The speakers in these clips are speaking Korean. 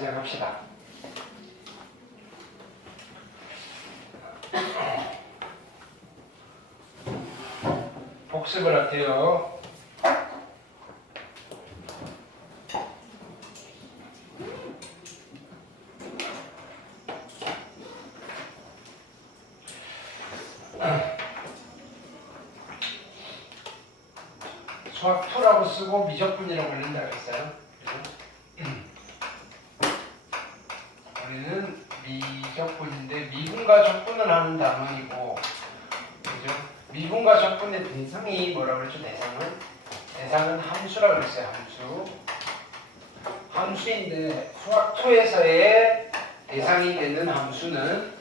시작합시다. 복습을 할게요. 수학 2라고 쓰고 미적분이라고 읽는다고 했어요. 우리는 미적분인데 미분과 적분을 하는 단원이고, 그죠? 미분과 적분의 대상이 뭐라고 그랬죠? 대상은 함수라고 그랬어요. 함수인데 수학 2에서의 대상이 되는 함수는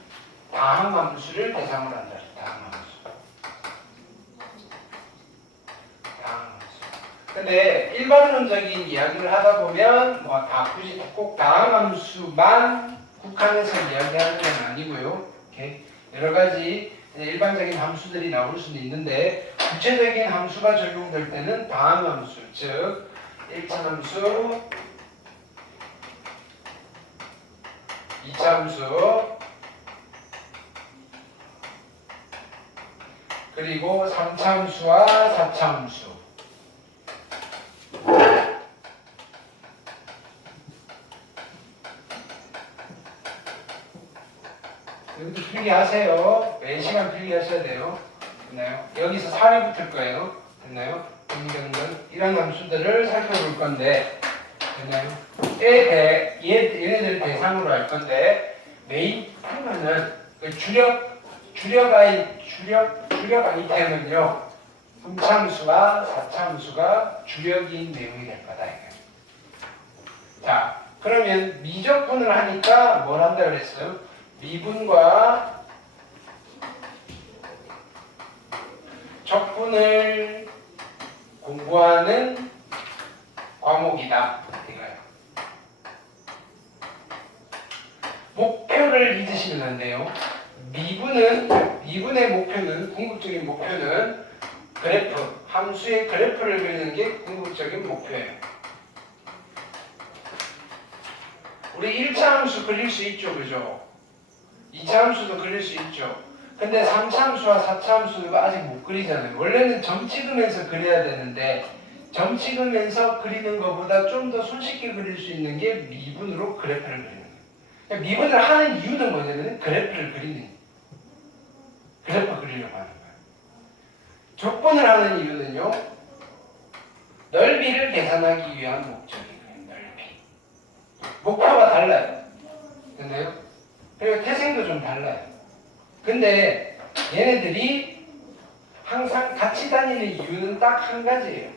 다항 함수를 대상으로 한다. 근데 일반론적인 이야기를 하다 보면 뭐 굳이 꼭 다항함수만 국한해서 이야기하는 건 아니고요. 이렇게 여러 가지 일반적인 함수들이 나올 수는 있는데 구체적인 함수가 적용될 때는 다항함수, 즉 1차 함수, 2차 함수, 그리고 3차 함수와 4차 함수. 여기도 필기하세요. 매 시간 필기하셔야 돼요. 됐나요? 여기서 살이 붙을 거예요. 됐나요? 이런 함수들을 살펴볼 건데, 됐나요? 얘네들 대상으로 할 건데, 메인 하면은 주력 아이템은요, 3차 함수와 4차 함수가 주력인 내용이 될 거다. 자, 그러면 미적분을 하니까 뭘 한다 그랬어요? 미분과 적분을 공부하는 과목이다. 이거예요. 목표를 잊으시면 안 돼요. 미분의 목표는, 궁극적인 목표는 그래프, 함수의 그래프를 그리는 게 궁극적인 목표예요. 우리 1차 함수 그릴 수 있죠, 그죠? 2차 함수도 그릴 수 있죠. 근데 3차 함수와 4차 함수는 아직 못 그리잖아요. 원래는 점 찍으면서 그려야 되는데 점 찍으면서 그리는 것보다 좀 더 손쉽게 그릴 수 있는 게 미분으로 그래프를 그리는 거예요. 그러니까 미분을 하는 이유는 뭐냐면 그래프를 그리는 거예요. 그래프 그리려고 하는 거예요. 적분을 하는 이유는요, 넓이를 계산하기 위한 목적이에요. 넓이. 목표가 달라요. 됐나요? 그리고 태생도 좀 달라요. 근데 얘네들이 항상 같이 다니는 이유는 딱 한 가지예요.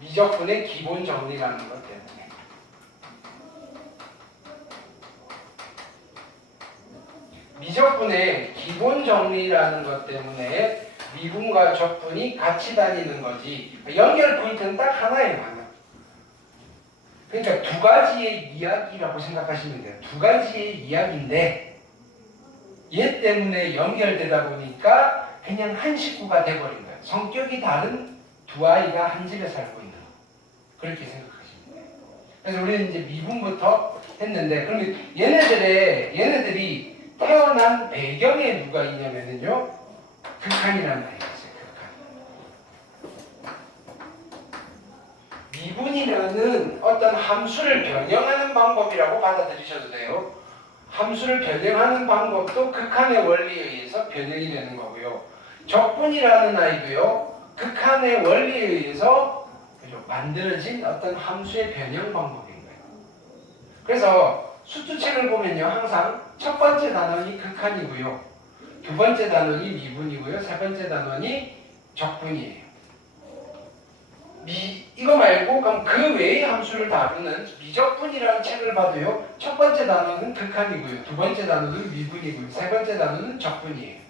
미적분의 기본 정리라는 것 때문에. 미적분의 기본 정리라는 것 때문에 미분과 적분이 같이 다니는 거지. 연결 포인트는 딱 하나예요, 하나. 그러니까 두 가지의 이야기라고 생각하시면 돼요. 두 가지의 이야기인데 얘 때문에 연결되다 보니까 그냥 한 식구가 돼버린 거예요. 성격이 다른 두 아이가 한 집에 살고 있는 거. 그렇게 생각하시면 돼요. 그래서 우리는 이제 미분부터 했는데, 그러면 얘네들이 태어난 배경에 누가 있냐면요, 극한이라는 아이가 있어요. 극한. 미분이라는 어떤 함수를 변형하는 방법이라고 받아들이셔도 돼요. 함수를 변형하는 방법도 극한의 원리에 의해서 변형이 되는 거고요. 적분이라는 아이도요, 극한의 원리에 의해서 만들어진 어떤 함수의 변형 방법인 거예요. 그래서 수투책을 보면요, 항상 첫 번째 단원이 극한이고요, 두 번째 단원이 미분이고요, 세 번째 단원이 적분이에요. 이거 말고 그럼 그 외의 함수를 다루는 미적분이라는 책을 봐도요, 첫 번째 단원은 극한이고요, 두 번째 단원은 미분이고요, 세 번째 단원은 적분이에요.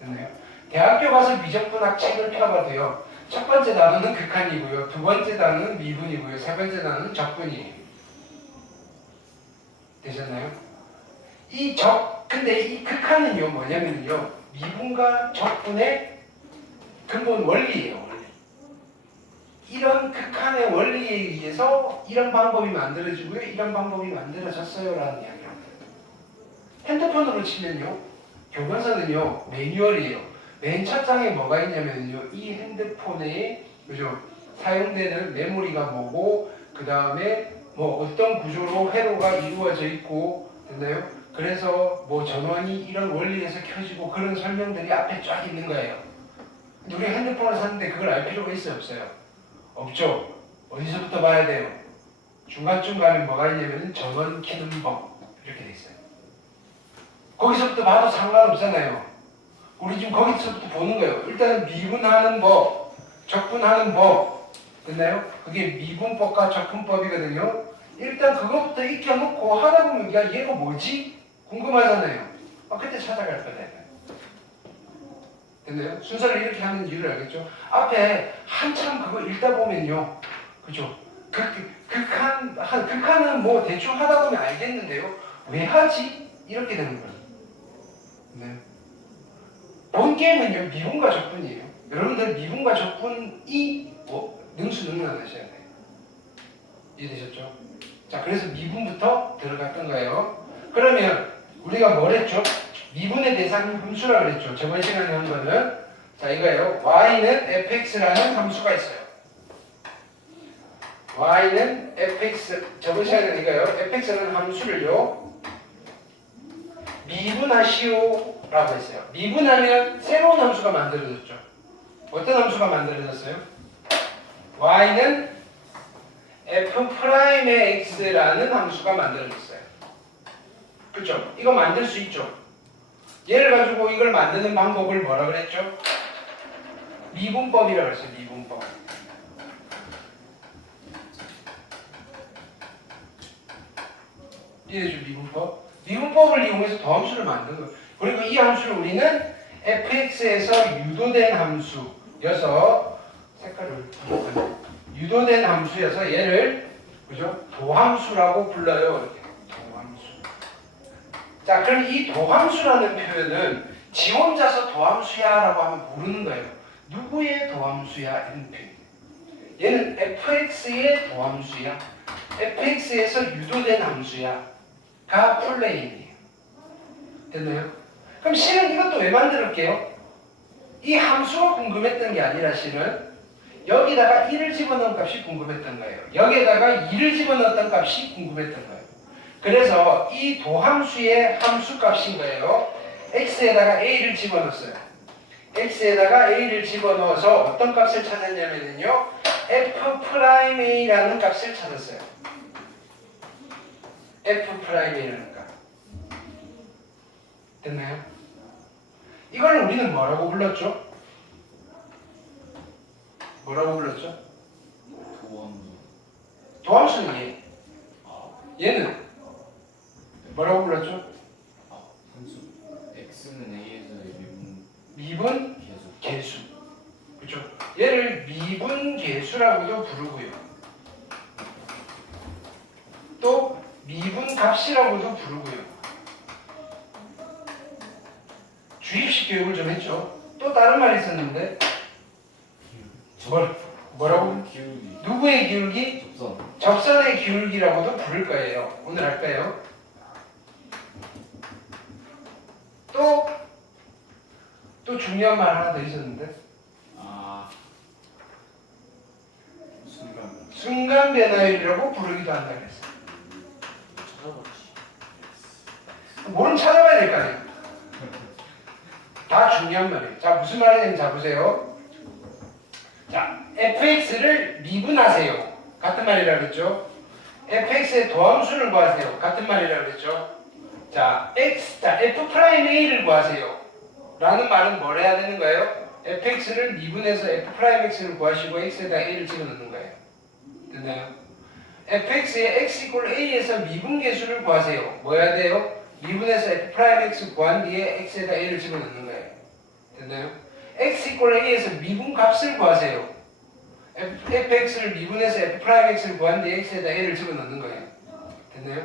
됐나요? 대학교 가서 미적분학 책을 펴봐도요, 첫 번째 단원은 극한이고요, 두 번째 단원은 미분이고요, 세 번째 단원은 적분이에요. 되셨나요? 근데 이 극한은요, 뭐냐면요, 미분과 적분의 근본 원리예요. 이런 극한의 원리에 원리에 의해서 이런 방법이 만들어지고요. 이런 방법이 만들어졌어요. 라는 이야기를 합니다. 핸드폰으로 치면요. 교과서는요. 매뉴얼이에요. 맨 첫 장에 뭐가 있냐면요. 이 핸드폰에 그죠? 사용되는 메모리가 뭐고 그 다음에 뭐 어떤 구조로 회로가 이루어져 있고 됐나요? 그래서 뭐 전원이 이런 원리에서 켜지고 그런 설명들이 앞에 쫙 있는 거예요. 우리 핸드폰을 샀는데 그걸 알 필요가 있어요? 없어요? 없죠? 어디서부터 봐야 돼요? 중간쯤 가면 뭐가 있냐면 전원 켜는 법 이렇게 돼 있어요. 거기서부터 봐도 상관없잖아요. 우리 지금 거기서부터 보는 거예요. 일단은 미분하는 법, 적분하는 법 됐나요? 그게 미분법과 적분법이거든요. 일단 그것부터 익혀놓고 하다 보면 야 얘가 뭐지? 궁금하잖아요. 그때 찾아갈 거예요. 됐나요? 순서를 이렇게 하는 이유를 알겠죠? 앞에 한참 그거 읽다 보면요. 그죠? 극한은 뭐 대충 하다 보면 알겠는데요. 왜 하지? 이렇게 되는 거예요. 네. 본 게임은요. 미분과 적분이에요. 여러분들 미분과 적분이 능수능란하셔야 돼요. 이해되셨죠? 자, 그래서 미분부터 들어갔던 거예요. 그러면 우리가 뭘 했죠? 미분의 대상이 함수라 그랬죠. 저번 시간에 한 거는 자 이거예요. y는 fx라는 함수가 있어요. y는 fx 저번 시간에 이거예요. fx라는 함수를요. 미분하시오라고 했어요. 미분하면 새로운 함수가 만들어졌죠. 어떤 함수가 만들어졌어요? y는 f'의 x라는 함수가 만들어졌어요. 그렇죠? 이거 만들 수 있죠. 얘를 가지고 이걸 만드는 방법을 뭐라 그랬죠? 미분법이라고 했어요. 미분법. 이해되죠? 미분법. 미분법을 이용해서 더함수를 만든 거예요. 그리고 이 함수를 우리는 fx에서 유도된 함수여서 색깔을 유도된 함수여서 얘를 그죠? 도함수라고 불러요. 이렇게. 도함수. 자, 그럼 이 도함수라는 표현은 지 혼자서 도함수야라고 하면 모르는 거예요. 누구의 도함수야? 이런 표현. 얘는 fx의 도함수야. fx에서 유도된 함수야가 플레인이에요. 됐나요? 그럼 실은 이것도 왜 만들었게요? 이 함수가 궁금했던 게 아니라 실은 여기다가 1을 집어넣은 값이 궁금했던 거예요. 여기에다가 2를 집어넣었던 값이 궁금했던 거예요. 그래서 이 도함수의 함수값인 거예요. x에다가 a를 집어넣었어요. x에다가 a를 집어넣어서 어떤 값을 찾았냐면요. f'a라는 값을 찾았어요. f'a라는 값. 됐나요? 이걸 우리는 뭐라고 불렀죠? 뭐라고 불렀죠? 도함수는 얘. 얘는 뭐라고 불렀죠? 함수 x는 a에서의 미분 계수. 그렇죠? 얘를 미분 계수라고도 부르고요. 또 미분 값이라고도 부르고요. 주입식 교육을 좀 했죠. 또 다른 말이 있었는데 뭐라고? 기울기. 누구의 기울기? 접선. 접선의 기울기라고도 부를 거예요. 오늘 할까요? 또 중요한 말 하나 더 있었는데 순간 변화율이라고 부르기도 한다 그랬어요. 뭐는 찾아봐야 될 거 아니에요. 다 중요한 말이에요. 자, 무슨 말이냐면 자 보세요. 자, fx를 미분하세요. 같은 말이라고 그랬죠. fx의 도함수를 구하세요. 같은 말이라고 그랬죠. 자, f'a를 구하세요. 라는 말은 뭘 해야 되는 거예요? fx를 미분해서 f'x를 구하시고 x에다 a를 집어넣는 거예요. 됐나요? fx의 x = a에서 미분계수를 구하세요. 뭐 해야 돼요? 미분해서 f'x 구한 뒤에 x에다 a를 집어넣는 거예요. 됐나요? x = a에서 미분값을 구하세요. fx를 미분해서 f'x를 구한 뒤에 x에다 a를 집어넣는 거예요. 됐나요?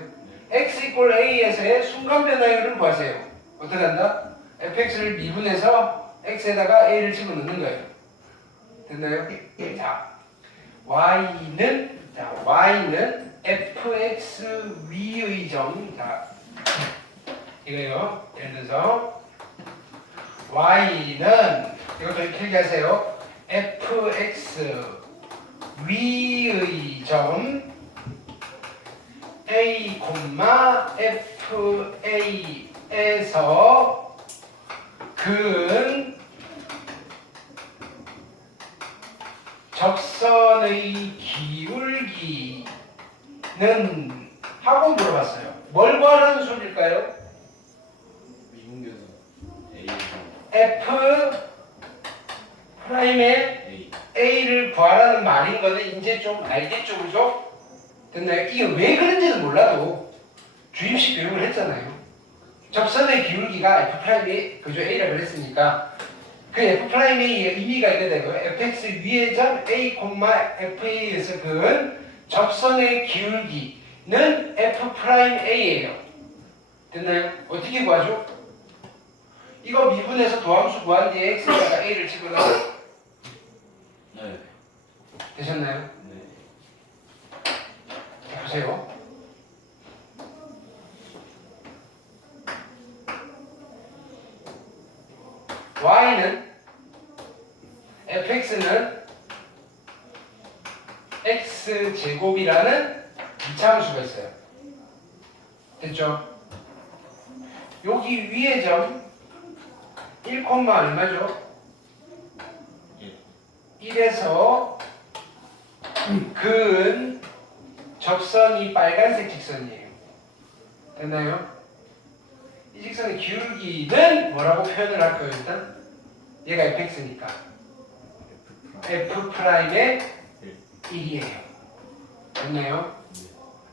x = a에서의 순간 변화율을 구하세요. 어떻게 한다? fx를 미분해서 x에다가 a를 집어넣는 거예요. 됐나요? 자, y는 y는 fx 위의 점. 자, 이거요. 예를 들어서 y는 이것도 길게 하세요. fx 위의 점 a, fa에서 근 적선의 기울기는 하고 물어봤어요. 뭘 구하라는 소리일까요? 미분계수 A f 프라임의 A a를 구하라는 말인 거는 이제 좀 알겠죠, 그죠? 됐나요? 이게 왜 그런지는 몰라도 주입식 교육을 했잖아요. 접선의 기울기가 f 프라임이 그죠 a라 그랬으니까 그 f 프라임의 의미가 이게 되고요. fx 위의 점 a, fa에서 근 접선의 기울기는 f 프라임 a예요. 됐나요? 어떻게 구하죠? 이거 미분해서 도함수 구한 뒤에 x에다가 a를 집어넣어요. 네. 되셨나요? 네. 자, 보세요. y는 fx는 x제곱이라는 이차함수가 있어요. 됐죠? 여기 위의 점 1, 얼마죠? 1에서 근 접선이 빨간색 직선이에요. 됐나요? 이 직선의 기울기는 뭐라고 표현을 할까요? 일단 얘가 fx니까 f 프라임의 1이에요. 됐나요?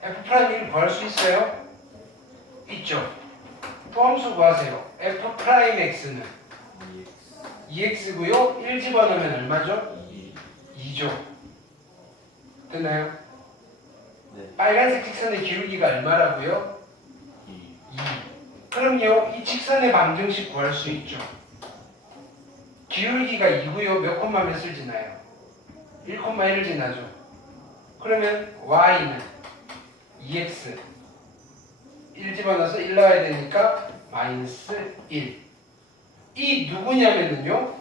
f 프라임 1 구할 수 있어요? 있죠. 도함수 구하세요. f 프라임 x는 2x고요. 1 집어넣으면 얼마죠? 2죠. 됐나요? 네. 빨간색 직선의 기울기가 얼마라고요? 2 2. 그럼요, 이 직선의 방정식 구할 수 있죠. 기울기가 2고요. 몇 콤마 몇을 지나요? 1,1을 지나죠. 그러면 y는 2x 1 집어넣어서 1 나와야 되니까 마이너스 1. 이 누구냐면요,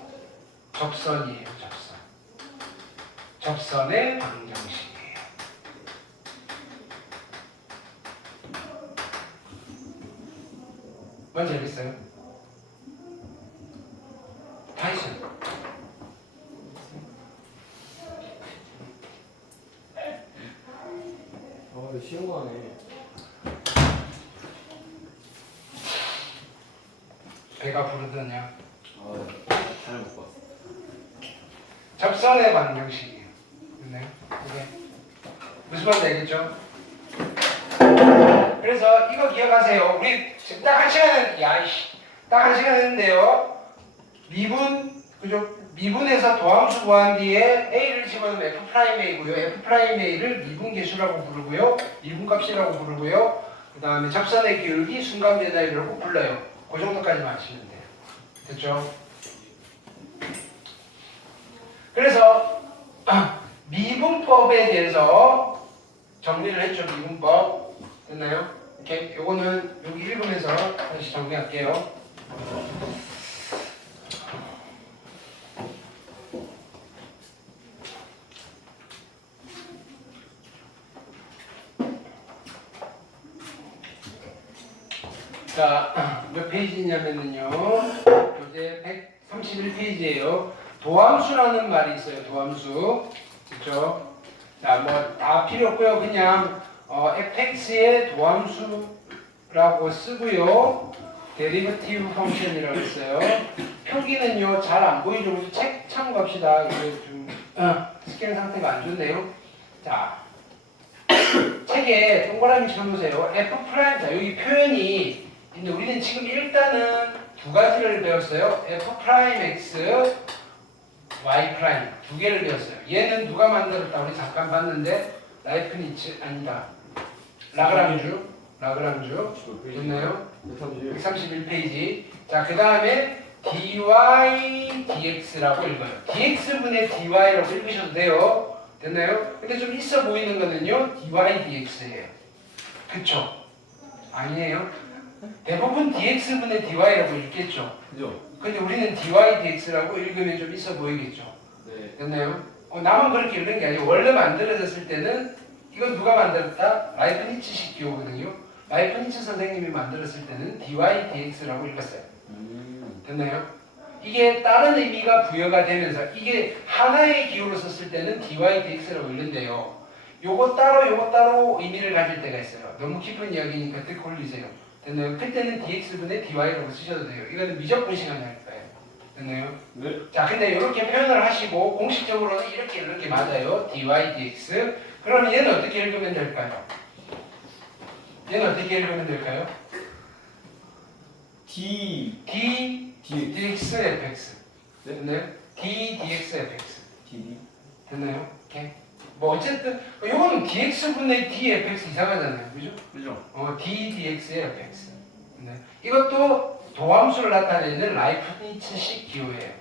접선이에요. 접선. 접선의 방정식이에요. 뭔지 알겠어요? 다 했어요. 근데 쉬운 거네. 배가 부르더냐. 잘 못 봤어. 접선의 방정식이에요. 네, 이게 무슨 말인지 알겠죠? 그래서 이거 기억하세요. 우리 지금 딱 한 시간은 딱 한 시간 했는데요. 미분 그죠? 미분에서 도함수 구한 뒤에 a를 집어넣으면 f 프라임 a고요. f 프라임 a를 미분 계수라고 부르고요. 미분 값이라고 부르고요. 그 다음에 접선의 기울기 순간 변화율이라고 불러요. 그 정도까지만 아시면 돼요. 됐죠? 그래서 미분법에 대해서 정리를 했죠. 미분법 됐나요? 이렇게 요거는 여기 읽으면서 다시 정리할게요. 자, 몇 페이지냐면요. 교재 131페이지예요. 도함수라는 말이 있어요. 도함수. 그렇죠? 자, 뭐 다 필요 없고요. 그냥 fx의 도함수라고 쓰고요. 데리버티브 펑션이라고 했어요. 표기는요 잘 안 보이죠. 우리 책 참고합시다. 이게 좀 스캔 상태가 안 좋네요. 자, 책에 동그라미 쳐놓으세요. f 프라임. 자, 여기 표현이 근데 우리는 지금 일단은 두 가지를 배웠어요. f 프라임 x, y 프라임 두 개를 배웠어요. 얘는 누가 만들었다 우리 잠깐 봤는데 라이프니츠 아니다. 라그랑주 됐나요? 131페이지. 자, 그 다음에 dy dx라고 읽어요. dx분의 dy라고 읽으셔도 돼요. 됐나요? 근데 좀 있어 보이는 거는요 dy dx예요. 그쵸? 아니에요? 대부분 dx분의 dy라고 읽겠죠. 그죠? 근데 우리는 dy dx라고 읽으면 좀 있어 보이겠죠. 네. 됐나요? 나만 그렇게 읽는 게 아니고 원래 만들어졌을 때는 이건 누가 만들었다? 라이프니츠식 기호거든요. 라이프니츠 선생님이 만들었을 때는 dy dx라고 읽었어요. 됐나요? 이게 다른 의미가 부여가 되면서 이게 하나의 기호로 썼을 때는 dy dx라고 읽는데요. 요거 따로 의미를 가질 때가 있어요. 너무 깊은 이야기니까 듣고 올리세요. 됐나요? 그때는 dx분의 dy라고 쓰셔도 돼요. 이거는 미적분 시간에 할 거예요. 됐나요? 네. 자, 근데 이렇게 표현을 하시고 공식적으로는 이렇게 읽는 게 맞아요. dy dx. 그럼 얘는 어떻게 읽으면 될까요? 얘는 어떻게 읽으면 될까요? D dx fx. 네? 됐나요? d dx fx. D 됐나요? 오케이. 뭐 어쨌든 이거는 dx분의 d fx 이상하잖아요. 그죠? 그죠? d dx의 fx. 네. 이것도 도함수를 나타내는 라이프니츠식 기호예요.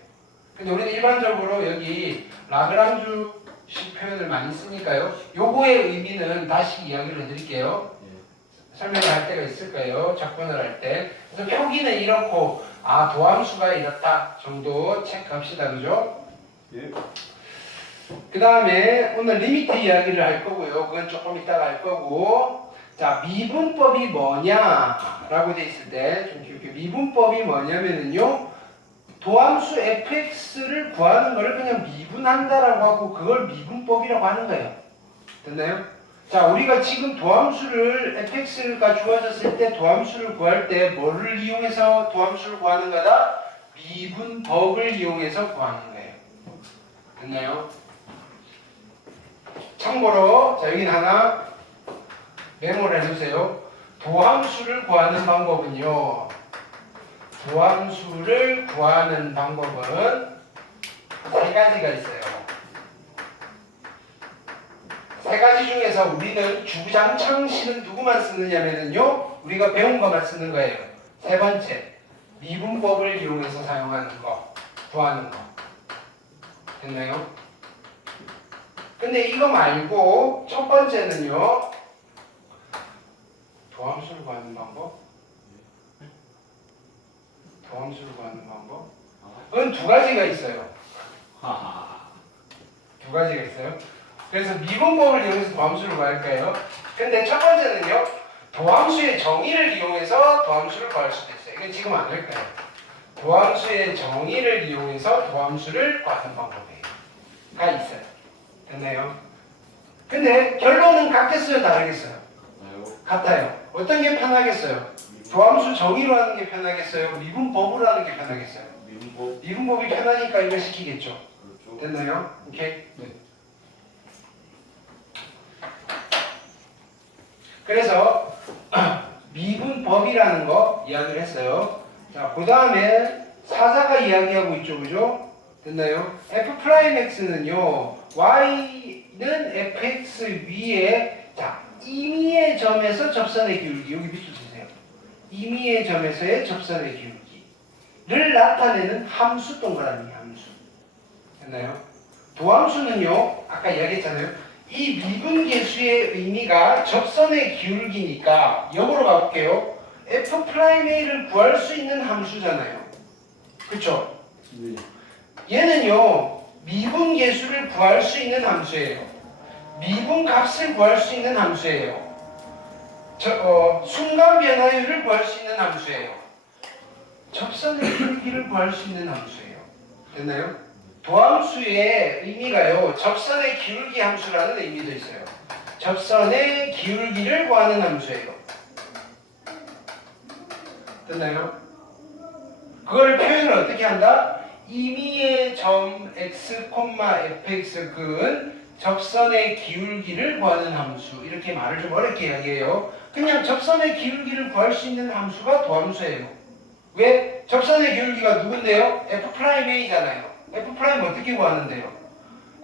근데 우리는 일반적으로 여기 라그랑주식 표현을 많이 쓰니까요. 요거의 의미는 다시 이야기를 해드릴게요. 예. 설명을 할 때가 있을 거예요. 작품을 할 때. 그래서 표기는 이렇고 도함수가 이렇다 정도 체크합시다. 그죠? 예. 그 다음에 오늘 리미트 이야기를 할 거고요. 그건 조금 이따가 할 거고. 자, 미분법이 뭐냐라고 돼 있을 때 좀 기억해. 미분법이 뭐냐면은요. 도함수 fx를 구하는 걸 그냥 미분한다라고 하고 그걸 미분법이라고 하는 거예요. 됐나요? 자, 우리가 지금 도함수를 fx가 주어졌을 때 도함수를 구할 때 뭐를 이용해서 도함수를 구하는 거다? 미분법을 이용해서 구하는 거예요. 됐나요? 참고로 자, 여기는 하나 메모를 해주세요. 도함수를 구하는 방법은요. 도함수를 구하는 방법은 세 가지가 있어요. 세 가지 중에서 우리는 주장창식은 누구만 쓰느냐면요. 우리가 배운 것만 쓰는 거예요. 세 번째, 미분법을 이용해서 사용하는 거, 구하는 거. 됐나요? 근데 이거 말고 첫 번째는요. 도함수를 구하는 방법? 도함수를 구하는 방법? 그건 두 가지가 있어요. 하하. 두 가지가 있어요. 그래서 미분법을 이용해서 도함수를 구할 거예요. 근데 첫 번째는요. 도함수의 정의를 이용해서 도함수를 구할 수도 있어요. 이건 지금 안 할 거예요. 도함수의 정의를 이용해서 도함수를 구하는 방법이에요. 가 있어요. 됐나요? 근데 결론은 같겠어요? 다르겠어요? 같아요. 어떤 게 편하겠어요? 도함수 정의로 하는 게 편하겠어요? 미분법으로 하는 게 편하겠어요? 미분법. 미분법이 편하니까 이걸 시키겠죠. 그렇죠. 됐나요? 오케이. 네. 그래서 미분법이라는 거 이야기를 했어요. 자, 그 다음에 사자가 이야기하고 있죠, 그죠? 됐나요? f'x는요, y는 fx 위에 자 임의의 점에서 접선의 기울기 여기 밑줄 주세요. 임의의 점에서의 접선의 기울기를 나타내는 함수 동그라미 함수. 됐나요? 도함수는요, 아까 이야기했잖아요. 이 미분계수의 의미가 접선의 기울기니까 역으로 가볼게요. f'a를 구할 수 있는 함수잖아요. 그쵸? 네. 얘는요 미분계수를 구할 수 있는 함수예요. 미분값을 구할 수 있는 함수예요. 순간 변화율을 구할 수 있는 함수예요. 접선의 기울기를 구할 수 있는 함수예요. 됐나요? 도함수의 의미가요 접선의 기울기 함수라는 의미도 있어요. 접선의 기울기를 구하는 함수예요. 됐나요? 그걸 표현을 어떻게 한다? 임의의 점 x, fx 근 접선의 기울기를 구하는 함수. 이렇게 말을 좀 어렵게 이야기해요. 그냥 접선의 기울기를 구할 수 있는 함수가 도함수예요. 왜? 접선의 기울기가 누군데요? f'a잖아요. f'을 어떻게 구하는데요?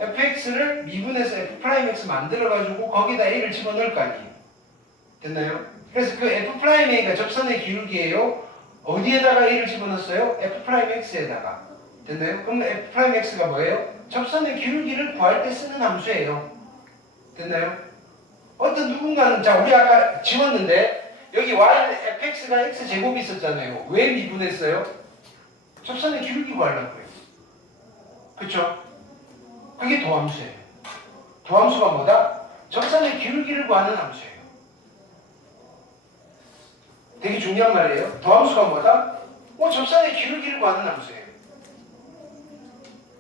fx를 미분해서 f'x 만들어가지고 거기다 a를 집어넣을 거 아니에요. 됐나요? 그래서 그 f'a가 접선의 기울기예요. 어디에다가 a를 집어넣었어요? f'x에다가. 됐나요? 그럼 f'x가 뭐예요? 접선의 기울기를 구할 때 쓰는 함수예요. 됐나요? 어떤 누군가는 자 우리 아까 지웠는데 여기 y fx가 x 제곱이 있었잖아요. 왜 미분했어요? 접선의 기울기 구하려고요. 그쵸? 그게 도함수예요. 도함수가 뭐다? 접선의 기울기를 구하는 함수예요. 되게 중요한 말이에요. 도함수가 뭐다? 접선의 기울기를 구하는 함수예요.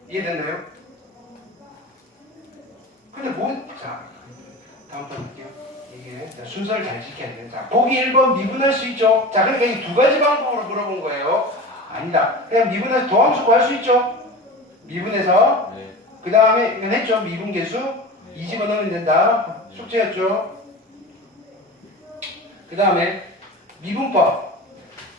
이해됐나요? 근데 자 다음 번 볼게요. 이게 순서를 잘 지켜야 돼요. 자, 보기 1번 미분할 수 있죠? 자, 그러니까 이 두 가지 방법으로 물어본 거예요. 아니다. 그냥 미분해서 도함수 구할 수 있죠? 미분해서 네. 그 다음에 이건 했죠? 미분계수 2 집어넣으면 된다. 숙제였죠? 그 다음에 미분법.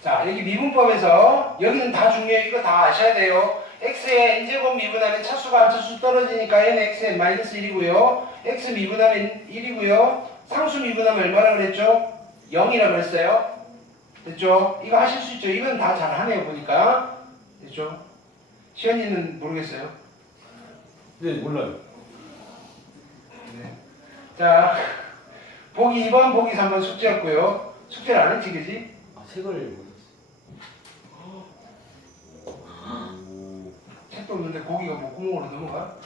자, 여기 미분법에서 여기는 다 중요해요. 이거 다 아셔야 돼요. x에 n제곱 미분하면 차수가 한 차수 떨어지니까 n x에 마이너스 1이고요. x 미분하면 1이고요. 상수 미분하면 얼마라 그랬죠? 0이라 그랬어요. 됐죠? 이거 하실 수 있죠? 이건 다 잘하네요 보니까. 됐죠? 시연이는 모르겠어요? 네, 몰라요. 네. 자, 보기 2번, 보기 3번 숙제였고요. 숙제를 안 했지, 그지? 아, 책을 못 책도 없는데 고기가 목구멍으로 넘어가?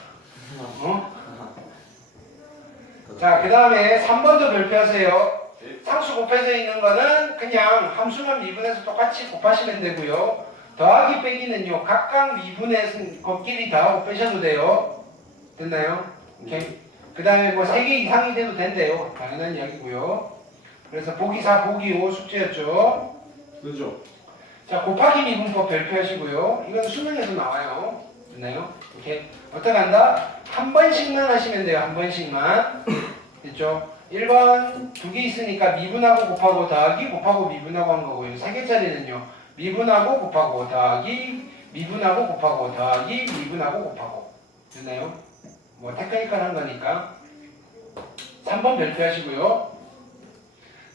자, 그 다음에 3번도 별표하세요. 상수 곱해져 있는 거는 그냥 함수만 미분해서 똑같이 곱하시면 되고요. 더하기 빼기는요, 각각 미분해서 곱끼리 더하고 빼셔도 돼요. 됐나요? 오케이. 그 다음에 뭐 3개 이상이 돼도 된대요. 당연한 이야기고요. 그래서 보기 4, 보기 5 숙제였죠. 그죠? 자, 곱하기 미분법 별표하시고요. 이건 수능에서 나와요. 됐나요? 오케이. 어떻게 한다? 한 번씩만 하시면 돼요. 한 번씩만. 됐죠? 1번 2개 있으니까 미분하고 곱하고 더하기 곱하고 미분하고 한 거고요. 3개짜리는요. 미분하고 곱하고 더하기 미분하고 곱하고 더하기 미분하고 곱하고. 됐나요? 뭐 테크니컬한 거니까. 3번 별표하시고요.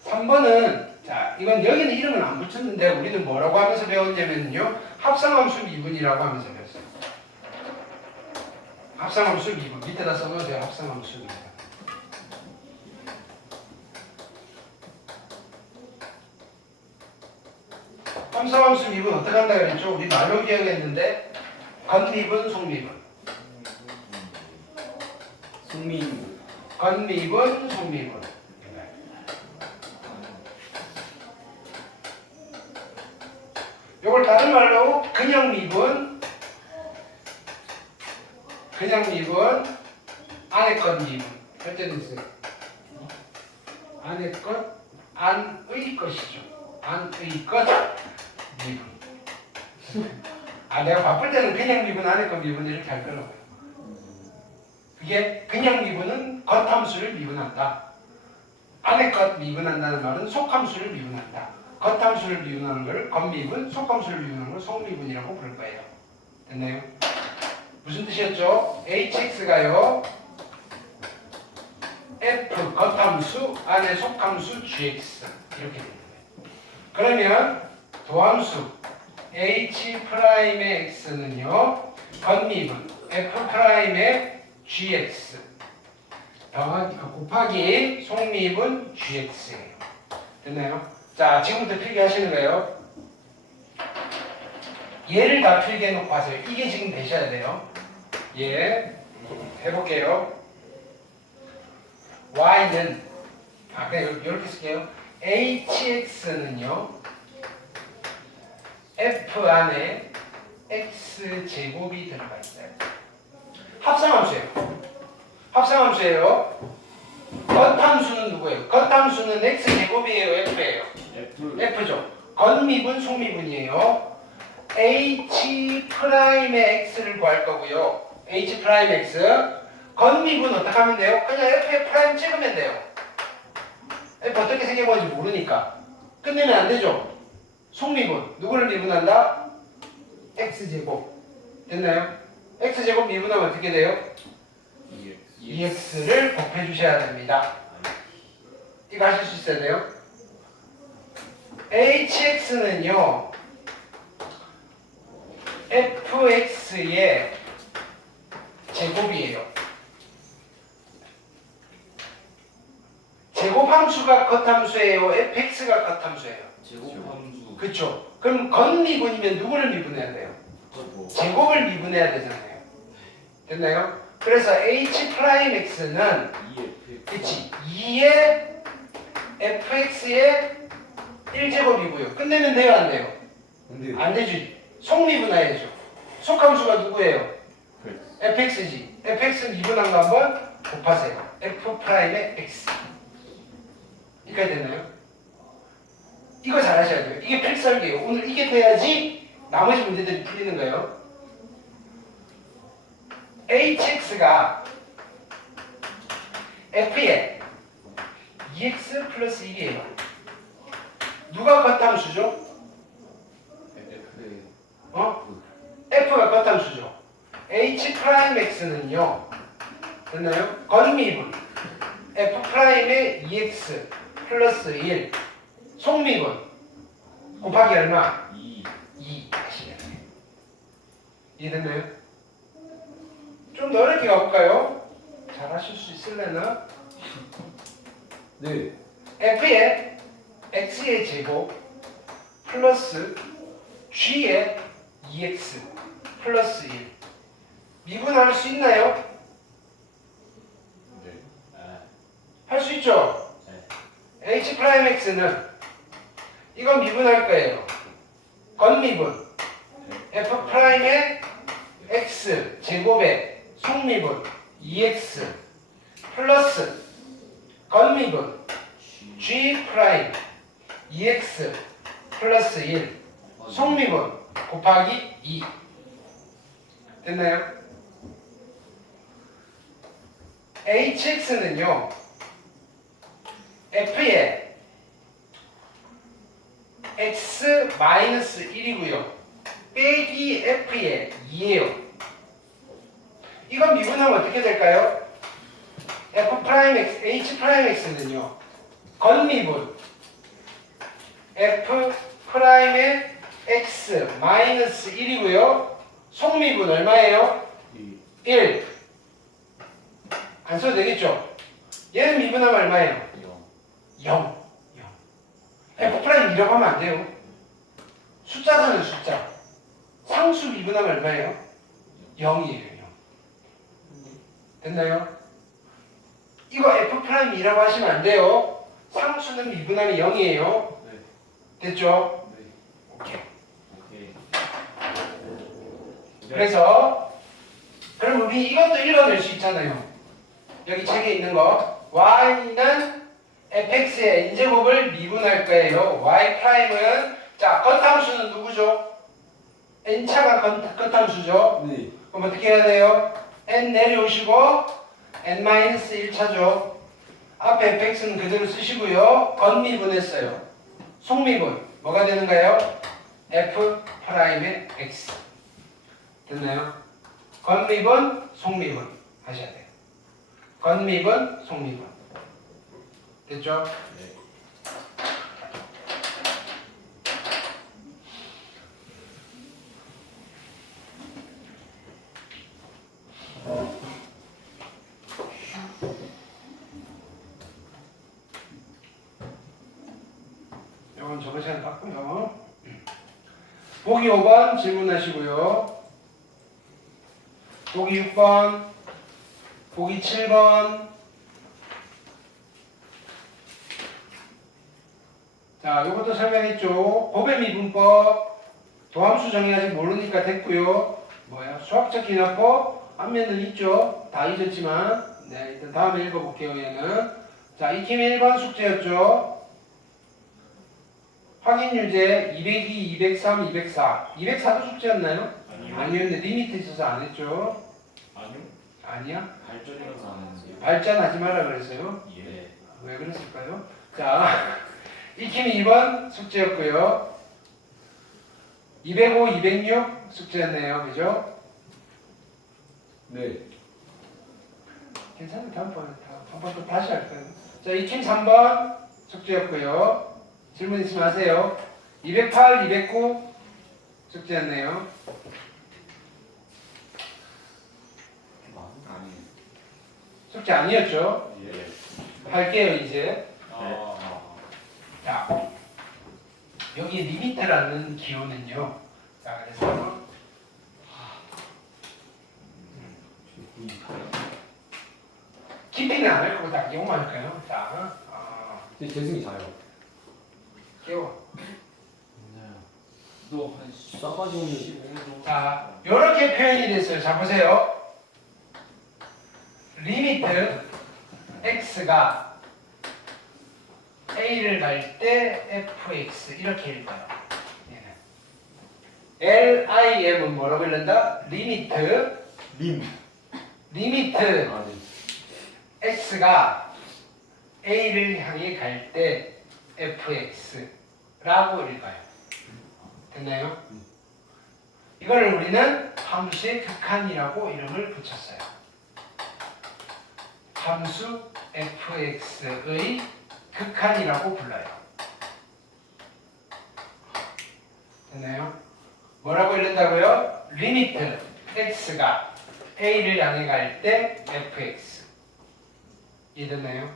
3번은 자, 이건 여기는 이름을 안 붙였는데 우리는 뭐라고 하면서 배웠냐면요. 합성함수 미분이라고 하면서 배웠어요. 합성함수 미분. 밑에다 써놓으세요. 합성함수 미분. 합성함수 미분 어떻게 한다 그랬죠? 우리 말로 기억했는데 건미분, 속미분. 승민. 건미분, 속미분. 요걸 다른 말로 그냥 미분, 안의 것 미분 할 때는 있어요. 안의 것, 안의 것이죠. 안의 것 미분. 내가 바쁠 때는 그냥 미분, 안의 것 미분 이렇게 할 거라고요. 그게 그냥 미분은 겉함수를 미분한다. 안의 것 미분한다는 말은 속함수를 미분한다. 겉함수를 미분하는 걸 겉미분, 속함수를 미분하는 걸 속미분이라고 부를 거예요. 됐나요? 무슨 뜻이었죠? hx가요 f 겉함수 안에 속함수 gx 이렇게 되는 거예요. 그러면 도함수 h'의 x는요 겉미분 f'의 gx 더하기 곱하기 속미분 gx예요. 됐나요? 자, 지금부터 필기하시는 거예요. 얘를 다 필기해놓고 하세요. 이게 지금 되셔야 돼요. 예, 해볼게요. y는 그냥 이렇게 쓸게요. hx는요 f 안에 x 제곱이 들어가 있어요. 합성함수예요. 합성함수예요. 겉함수는 누구예요? 겉함수는 x 제곱이에요, f예요? F죠. 겉미분, 속미분이에요. H'의 X를 구할 거고요. H'의 X. 겉미분 어떻게 하면 돼요? 그냥 F의 프라임 찍으면 돼요. F 어떻게 생겨보는지 모르니까. 끝내면 안 되죠? 속미분. 누구를 미분한다? X제곱. 됐나요? X제곱 미분하면 어떻게 돼요? 2X를 곱해 주셔야 됩니다. 이거 하실 수 있어야 돼요. hx는요 fx의 제곱이에요. 제곱함수가 겉함수예요? fx가 겉함수예요? 제곱함수. 그쵸? 그럼 건미분이면 누구를 미분해야 돼요? 뭐. 제곱을 미분해야 되잖아요. 됐나요? 그래서 h'x는 그치 2의 fx의 1제곱이고요. 끝내면 돼요 안 돼요? 근데 안 되지. 속미분해야죠. 속함수가 누구예요? 네. fx지. fx 미분한 거 한번 곱하세요. f'의 x. 여기까지 됐나요? 이거 잘 하셔야 돼요. 이게 필살기예요. 오늘 이게 돼야지 나머지 문제들이 풀리는 거예요. hx가 f의 2x 플러스 1이에요. 누가 겉함수죠? f가 겉함수죠. h'x는요. 됐나요? 건미분 f'의 2x 플러스 1 속미분 곱하기 얼마? 2 하시면 돼요. 이해됐나요? 좀 더 어렵게 가볼까요? 잘 하실 수 있을래나? 네. f의 x의 제곱 플러스 g의 2x 플러스 1 미분할 수 있나요? 네. 할 수 있죠? h'x는 이건 미분할 거예요. 건미분 f'의 x 제곱의 속미분 2x 플러스 건미분 g' 2x 플러스 1 속미분 곱하기 2 됐나요? hx는요 f의 x-1이고요 빼기 f의 2예요. 이건 미분하면 어떻게 될까요? f'x, h'x는요 건미분 f'의 x-1이고요 속미분 얼마예요? 1 안 써도 되겠죠? 얘는 미분하면 얼마예요? 0 f'이라고 하면 안 돼요. 숫자잖아요 숫자. 상수 미분하면 얼마예요? 0이에요 0. 됐나요? 이거 f'이라고 하시면 안 돼요. 상수는 미분하면 0이에요. 됐죠? 오케이. 그래서 그럼 우리 이것도 읽어낼 수 있잖아요. 여기 책에 있는 거 y는 fx의 n제곱을 미분할 거예요. y''은 자 겉함수는 누구죠? n차가 겉함수죠. 네. 그럼 어떻게 해야 돼요? n 내려오시고 n-1차죠. 앞에 fx는 그대로 쓰시고요. 건미분했어요. 속미분 뭐가 되는가요? f'의 x 됐나요? 건미분, 속미분 하셔야 돼요. 건미분, 속미분 됐죠? 이건 저번 시간에 봤고요. 보기 5번 질문하시고요. 보기 6번, 보기 7번. 자, 이것도 설명했죠. 곱의 미분법, 도함수 정의 아직 모르니까 됐고요. 뭐야? 수학적 기납법 앞면은 있죠. 다 잊었지만, 네, 일단 다음에 읽어볼게요. 얘는 자, 익힘 1번 숙제였죠. 확인 유제 202, 203, 204. 204도 숙제였나요? 아니었는데 리미트 있어서 안 했죠. 아니요. 아니야? 발전이라서 안 했는데요. 발전하지 마라 그랬어요. 예. 왜 그랬을까요? 자, 익힘 2번 숙제였고요. 205, 206 숙제였네요. 그죠? 네. 괜찮아요. 다음번에 또 다시 할 거예요. 자, 익힘 3번 숙제였고요. 질문 있으면 하세요. 208, 209 숙제였네요. 숙제 아니었죠? 예. 할게요 이제. 아. 자, 여기 리미트라는 기호는요. 자, 그래서 깊이는 안 할 거고 딱 이용만 할까요? 자, 재승이 자요. 깨워. 너한 싸가지 없는 15분 정도. 자, 이렇게 표현이 됐어요. 자, 보세요. 리미트 x가 a를 갈 때 fx 이렇게 읽어요. lim은 뭐라고 읽는다? 리미트 리미트 아, 네. x가 a를 향해 갈 때 fx라고 읽어요. 됐나요? 이거를 우리는 함수의 극한이라고 이름을 붙였어요. 함수 fx의 극한이라고 불러요. 됐나요? 뭐라고 읽는다고요? 리미트 x가 a를 향해 갈 때 fx. 이해됐나요?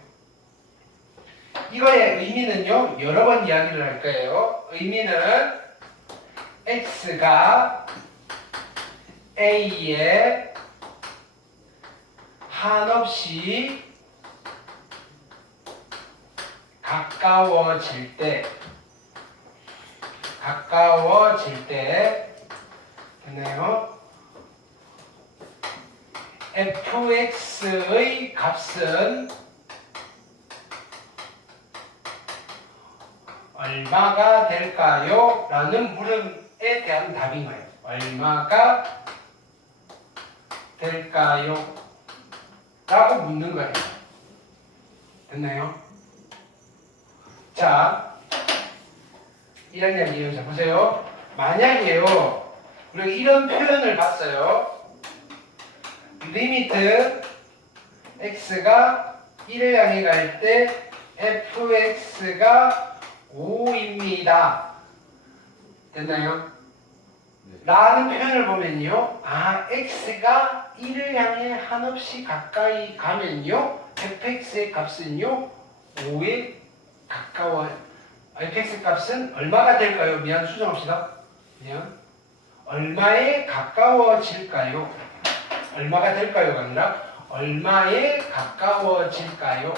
이거의 의미는요, 여러 번 이야기를 할 거예요. 의미는 x가 a에 한없이 가까워질 때 됐나요? fx의 값은 얼마가 될까요? 라는 물음에 대한 답인 거예요. 얼마가 될까요? 라고 묻는 거예요. 됐나요? 자, 1학년 이해자 보세요. 만약에요, 우리가 이런 표현을 봤어요. 리미트 x가 1을 향해 갈 때 fx가 5입니다. 됐나요? 네. 라는 표현을 보면요, 아, x가 1을 향해 한없이 가까이 가면요, fx의 값은요 5에 가까워. fx 값은 얼마가 될까요? 미안, 수정합시다. 미안. 얼마에 가까워질까요? 얼마가 될까요가 아니라 얼마에 가까워질까요?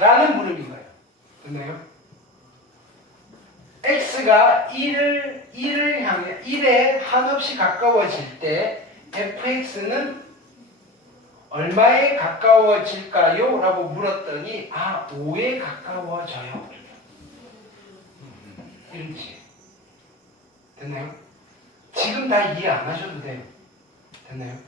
라는 물음인 거예요. 됐나요? x가 1을 향해 1에 한없이 가까워질 때 fx는 얼마에 가까워질까요? 라고 물었더니 아, 5에 가까워져요. 이런 뜻이에요. 됐나요? 지금 다 이해 안 하셔도 돼요. 됐나요?